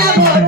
i'm enamorar.